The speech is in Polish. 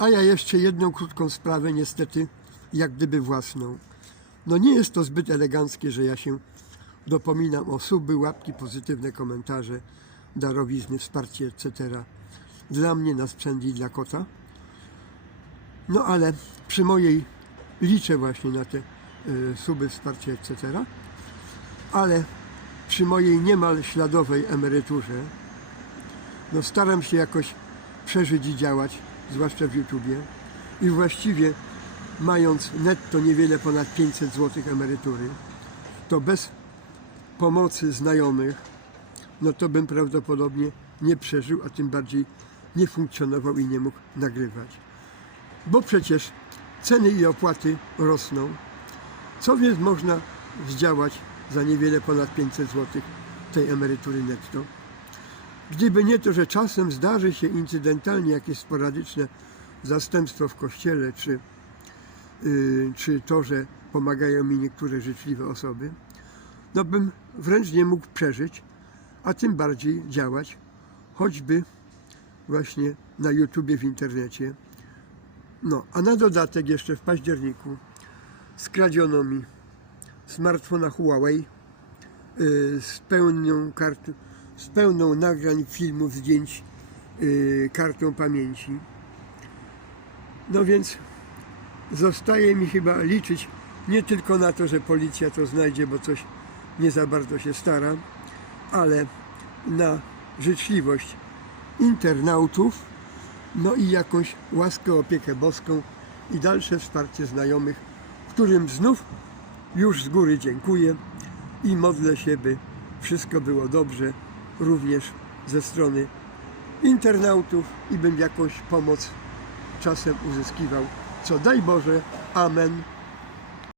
A ja jeszcze jedną krótką sprawę, niestety, jak gdyby własną. No nie jest to zbyt eleganckie, że ja się dopominam o suby, łapki, pozytywne komentarze, darowizny, wsparcie, etc. Dla mnie na sprzęt i dla kota. No ale przy mojej liczę właśnie na te y, suby, wsparcie, etc. Ale przy mojej niemal śladowej emeryturze no staram się jakoś przeżyć i działać, zwłaszcza w YouTubie. I właściwie mając netto niewiele ponad 500 zł emerytury, to bez pomocy znajomych, no to bym prawdopodobnie nie przeżył, a tym bardziej nie funkcjonował i nie mógł nagrywać. Bo przecież ceny i opłaty rosną. Co więc można zdziałać za niewiele ponad 500 zł tej emerytury netto? Gdyby nie to, że czasem zdarzy się incydentalnie jakieś sporadyczne zastępstwo w kościele, czy, yy, czy to, że pomagają mi niektóre życzliwe osoby, no bym wręcz nie mógł przeżyć, a tym bardziej działać, choćby właśnie na YouTubie w internecie. No, a na dodatek jeszcze w październiku skradziono mi smartfona Huawei yy, z pełną kartą, z pełną nagrań, filmów, zdjęć, yy, kartą pamięci. No więc zostaje mi chyba liczyć nie tylko na to, że policja to znajdzie, bo coś nie za bardzo się stara, ale na życzliwość internautów, no i jakąś łaskę, opiekę boską i dalsze wsparcie znajomych, którym znów już z góry dziękuję i modlę się, by wszystko było dobrze, również ze strony internautów i bym jakąś pomoc czasem uzyskiwał. Co daj Boże, Amen.